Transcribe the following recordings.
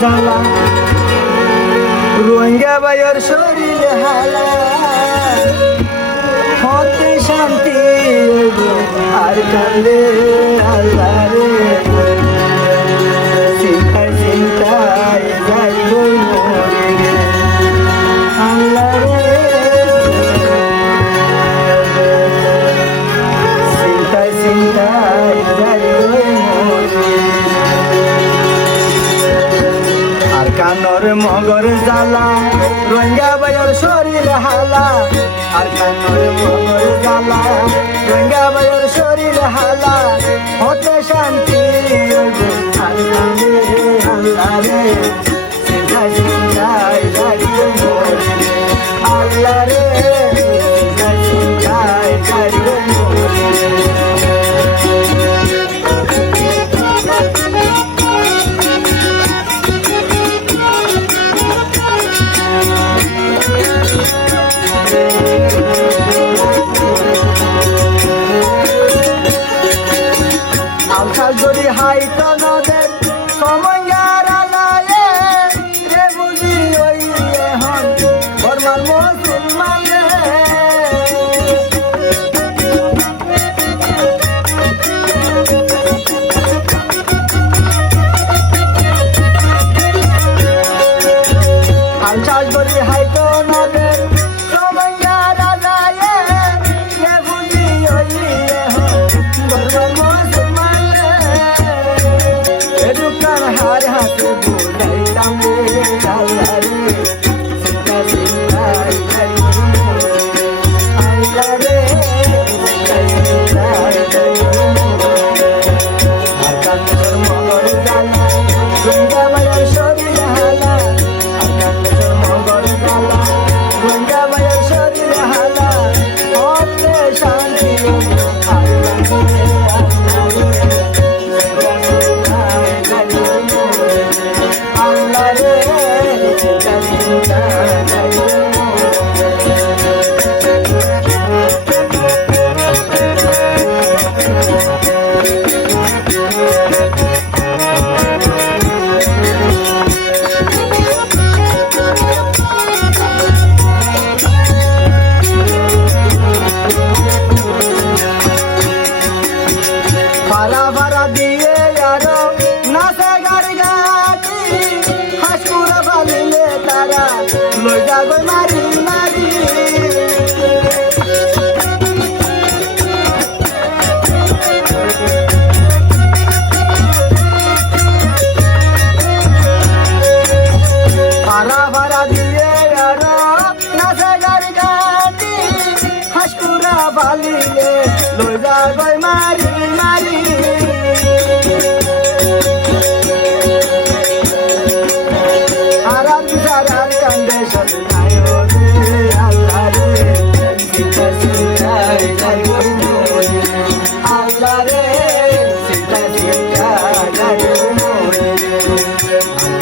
জ্বালা রোহিঙ্গা ভাইয়ের শরীর হালা হতে শান্তি আর কান্দে আল্লাহ রে চিন্তায় চিন্তায় যাইব মরে গে আল্লাহ রে চিন্তায় চিন্তায় যাইব মরে আর কানর মগর জ্বালা রোহিঙ্গা ভাইয়ের শরীর হালা আর কানর মগর জ্বালা রোহিঙ্গা ভাইয়ের শরীর হালা হতে শান্তি আল্লাহ রে আল্লাহ রে চিন্তায় চিন্তায় যাইব মরে আল্লাহ রে চিন্তায় চিন্তায় যাইব মরে যদি হাইত নদের সময়ার আলায়ে রে বুঝি ওই হন বর্মার মুসলমানে আলচাল যদি হাইত নদের সময়ার আলায়ে রে বুঝি ওই হন বর্মার হার হাতে বুলাইলাম রে আল্লাহ রে চিন্তা চিন্তায় যাইব মরে আল্লাহ রে চিন্তায় চিন্তায় যাইব মরে আর কান্দেশ্বর মগর জ্বালা রোহিঙ্গা ভাইয়ের শরীর হালা আর কান্দেশ্বর মগর জ্বালা রোহিঙ্গা ভাইয়ের শরীর হালা হতে শান্তি আল্লাহ রে আল্লাহ রে ভাড়া ভাড়া দিয়ে আরো নাচে গাড়ি গাড়ি হাসপুরা বালিলে তারা লই যাবে মারি মারি ভাড়া ভাড়া দিয়ে আরো নাচে গাড়ি গাড়ি হাসপুরা বালিলে লই যাবে মারি মারি আরাম সারার কান্দে সদনায় রে আল্লাহ রে চিন্তা চিন্তায় যাইব মরে আল্লাহ রে চিন্তা চিন্তায় যাইব মরে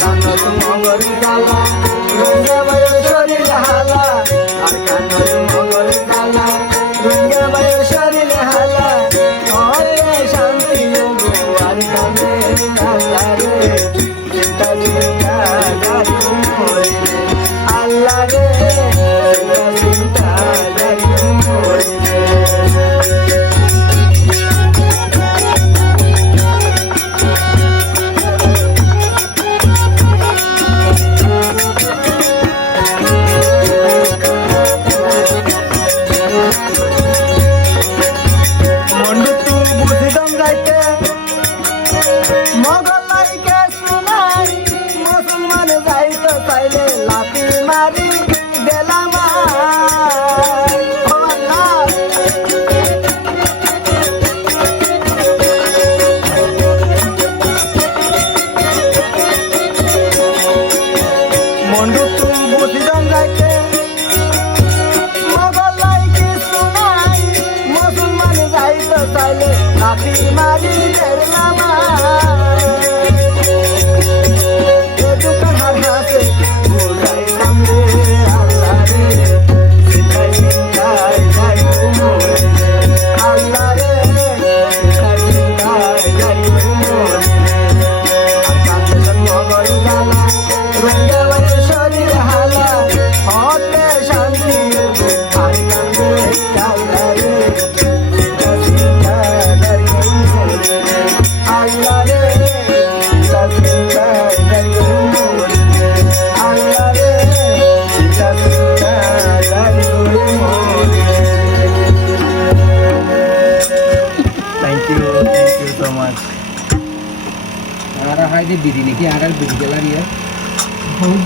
কানর মগর জ্বালা রোহিঙ্গা ভাইয়ের শরীর হালা আর কানর মগর জ্বালা রোহিঙ্গা ভাইয়ের শরীর হালা হতে শান্তি আর কান্দে আল্লাহ রে চিন্তা চিন্তায় যাইব মরে আল্লাহ রে চিন্তা চিন্তায় যাইব মরে যে বিধি নাকি আর বিধি গেলার ইয়ে বহুত